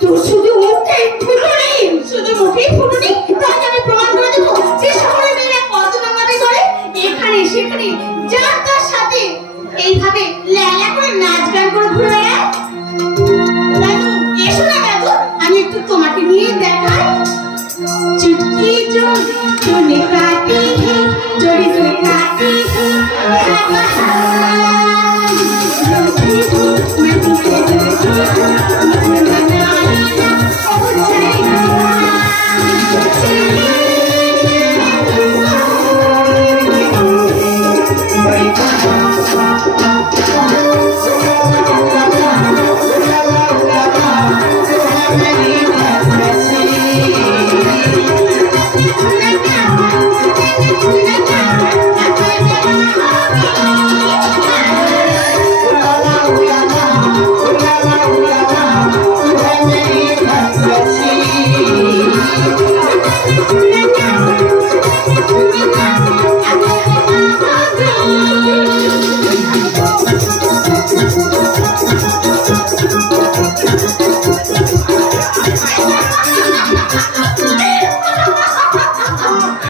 তোর শুধু মুখে ফুটুনি, শুধু মুখে ফুটুনি, তাহলে আমি প্রমাণ করে দেবো যে শহরের মেয়েরা কত নোংরামি করে। এখানে সেখানে যার তার সাথে এইভাবে ল্যালা করে নাচ গান করে ঘুরে বেড়ায়। দাদু এসো না দাদু, আমি একটু তোমাকে নিয়ে দেখাই। चुटकी जो तूने काटी है, जोड़ी जो काटी है, मैं तुझे